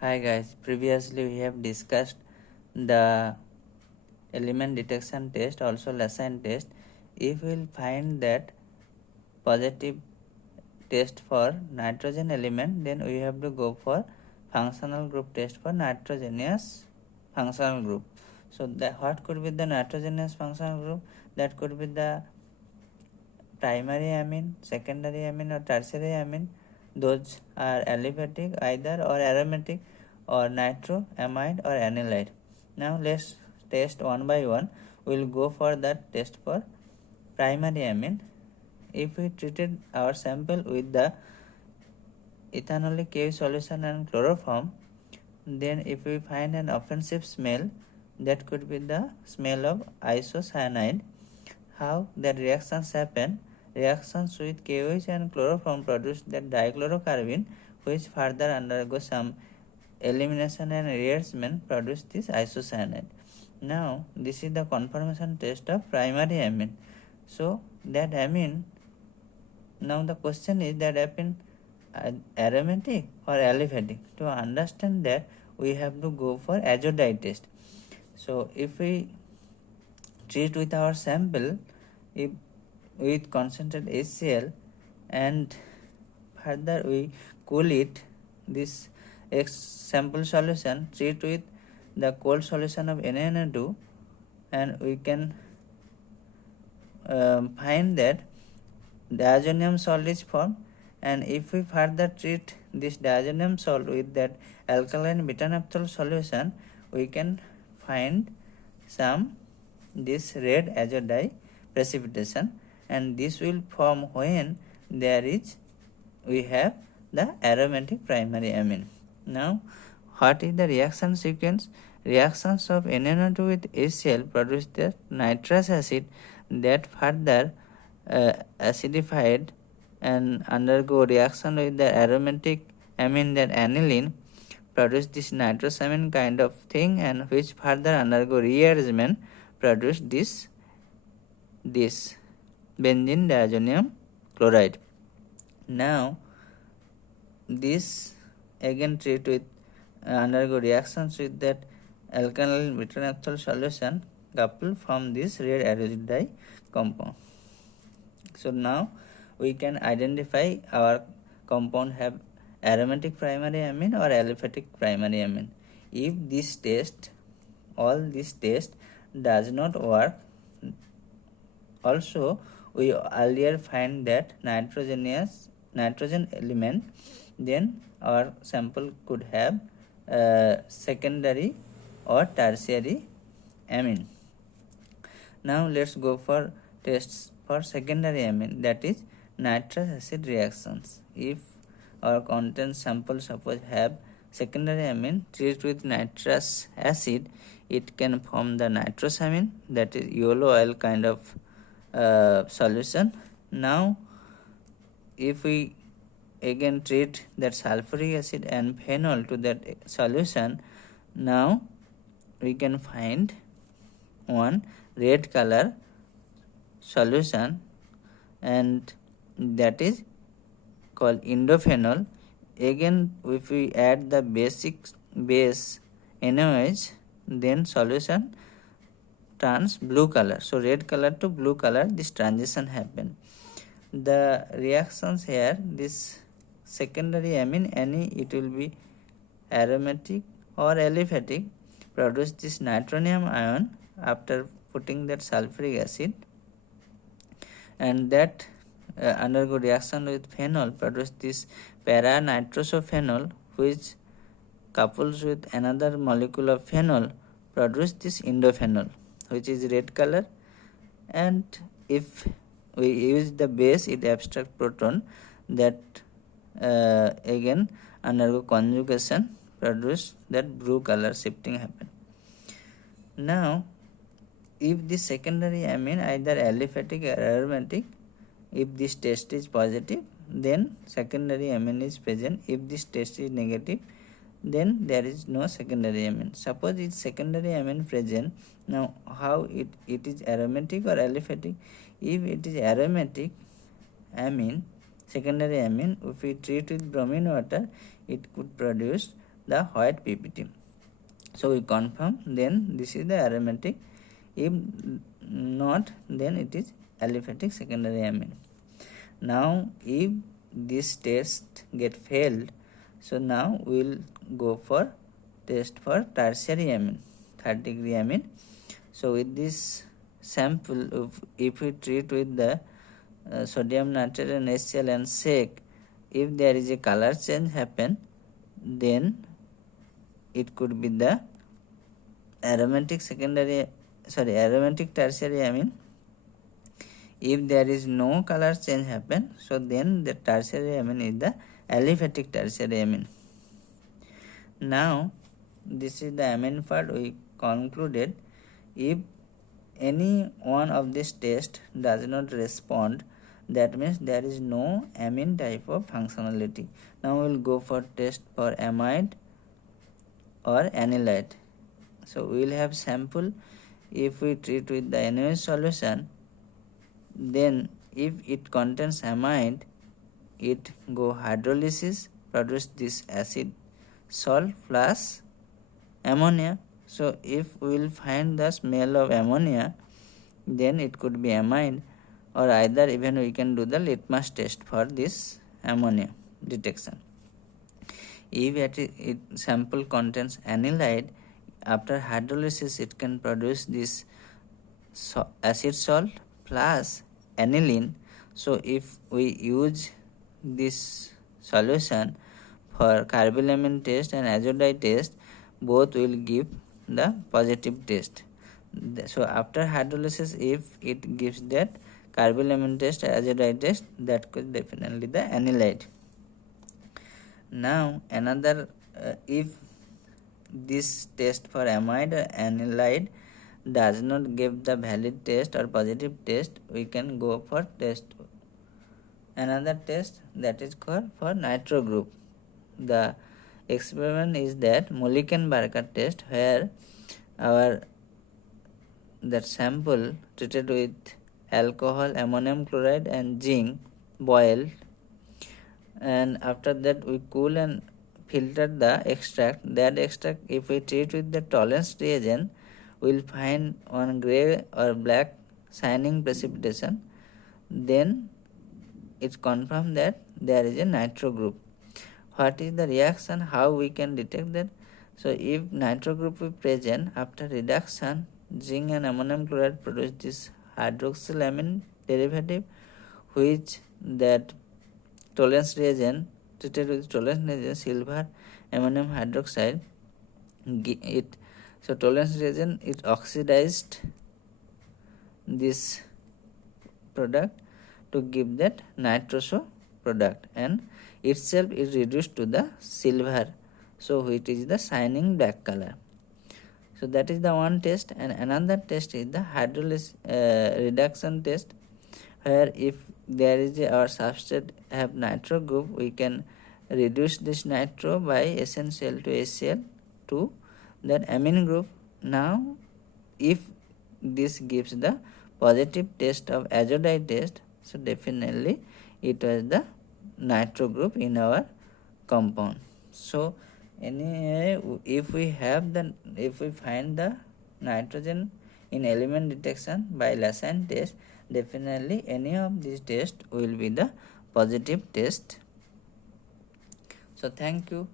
Hi guys, previously we have discussed the element detection test, also Lassaigne test. If we will find that positive test for nitrogen element, then we have to go for functional group test for nitrogenous functional group. So what could be the nitrogenous functional group? That could be the primary amine, secondary amine or tertiary amine. Those are aliphatic either or aromatic or nitroamide or anilide. Now let's test one by one. We will go for that test for primary amine. If we treated our sample with the ethanolic K solution and chloroform, then if we find an offensive smell, that could be the smell of isocyanide. How that reactions happen? Reactions with KOH and chloroform produce that dichlorocarbon, which further undergo some elimination and rearrangement produce this isocyanide. Now this is the confirmation test of primary amine. So that amine, now the question is that amine aromatic or aliphatic. To understand that, we have to go for azodite test. So if we treat with our sample if with concentrated HCl and further we cool it, this X sample solution treat with the cold solution of NaNO2, and we can find that diazonium salt is formed. And if we further treat this diazonium salt with that alkaline beta-naphthol solution, we can find some this red azodite precipitation, and this will form when we have the aromatic primary amine. Now what is the reaction sequence? Reactions of NaNO2 with HCl produce the nitrous acid that further acidified and undergo reaction with the aromatic amine, that aniline, produce this nitrosamine kind of thing, and which further undergo rearrangement produce this benzene diazonium chloride. Now this again treat with undergo reactions with that alkaline beta-naphthol solution coupled from this red azodite compound. So now we can identify our compound have aromatic primary amine or aliphatic primary amine. If all this test does not work, also we earlier find that nitrogen element, then our sample could have secondary or tertiary amine. Now let's go for tests for secondary amine, that is nitrous acid reactions. If our content sample suppose have secondary amine, treat with nitrous acid, it can form the nitrosamine, that is yellow oil kind of solution. Now if we again treat that sulfuric acid and phenol to that solution, now we can find one red color solution, and that is called indophenol. Again if we add the base NaOH, then solution turns blue color. So red color to blue color, this transition happen. The reactions here, this secondary amine, it will be aromatic or aliphatic, produce this nitronium ion after putting that sulfuric acid, and that undergo reaction with phenol produce this para nitrosophenol, which couples with another molecule of phenol produce this indophenol, which is red color. And if we use the base, it abstract proton, that again undergo conjugation, produce that blue color shifting happen. Now if the secondary amine either aliphatic or aromatic, if this test is positive, then secondary amine is present. If this test is negative, then there is no secondary amine. Suppose it's secondary amine present, now how it is aromatic or aliphatic? If it is aromatic amine, secondary amine, if we treat with bromine water, it could produce the white PPT. So we confirm, then this is the aromatic. If not, then it is aliphatic secondary amine. Now if this test get failed, so now we will go for test for tertiary amine, third degree amine. So with this sample, if we treat with the sodium nitrate and HCl and shake, if there is a color change happen, then it could be the aromatic tertiary amine. If there is no color change happen, so then the tertiary amine is the aliphatic tertiary amine. Now this is the amine part we concluded. If any one of this test does not respond, that means there is no amine type of functionality. Now we will go for test for amide or anilide. So we will have sample. If we treat with the NaOH solution, then if it contains amide, it go hydrolysis, produce this acid salt plus ammonia. So if we will find the smell of ammonia, then it could be amide, or either even we can do the litmus test for this ammonia detection. If it sample contains anilide, after hydrolysis it can produce this acid salt plus aniline. So if we use this solution for carbylamine test and azodite test, both will give the positive test. So after hydrolysis, if it gives that carbylamine test, azodite test, that could definitely the anilide. Now another, if this test for amide or anilide does not give the valid test or positive test, we can go for test another test, that is called for nitro group. The experiment is that Mulliken-Barker test, where our that sample treated with alcohol, ammonium chloride and zinc boiled, and after that we cool and filter the extract. That extract, if we treat with the tolerance reagent, we will find one grey or black shining precipitation. Then it's confirmed that there is a nitro group. What is the reaction? How we can detect that? So if nitro group is present, after reduction, zinc and ammonium chloride produce this hydroxylamine derivative, which that tolerance reagent treated with tolerance reagent silver ammonium hydroxide, it, so tolerance reagent it oxidized this product to give that nitroso product, and itself is reduced to the silver, so which is the shining black color. So that is the one test. And another test is the hydrolysis reduction test, where if there is our substrate have nitro group, we can reduce this nitro by SnCl to HCl to that amine group. Now if this gives the positive test of azodite test, so definitely it was the nitro group in our compound. So anyway, if we find the nitrogen in element detection by Lassaigne test, definitely any of these tests will be the positive test. So thank you.